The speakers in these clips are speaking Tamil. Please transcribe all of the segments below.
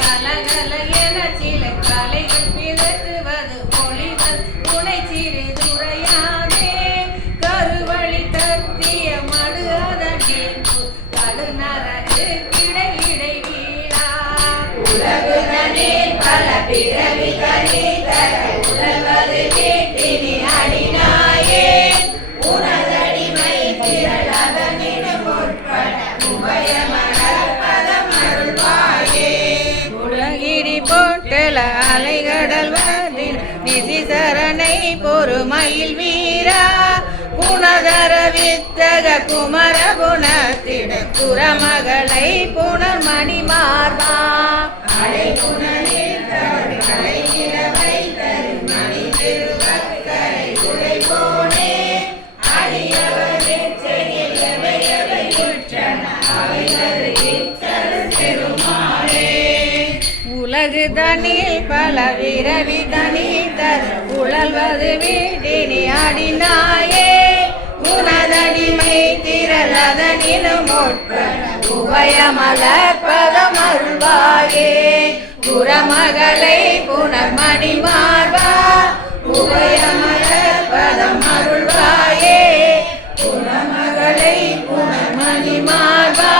கலகல என சில கலைகள் நிதிசரணை பொறுமையில் வீரா. குணதர வித்தக குமர குணத்திட குரமகளை புனர்மணி மார்பா உலகு தனில் பல விரவி தனில் தரு உழல்வது வீட்டினி அடினாயே உனதடிமை திரளதனினும் உபயமலர்பதம் அருள்வாயே புறமகளை புனர்மணி மார்பா உபயமலர்பதம் அருள்வாயே. புறமகளை புனர்மணி மார்வா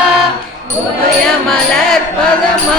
உபயமலர் பதம்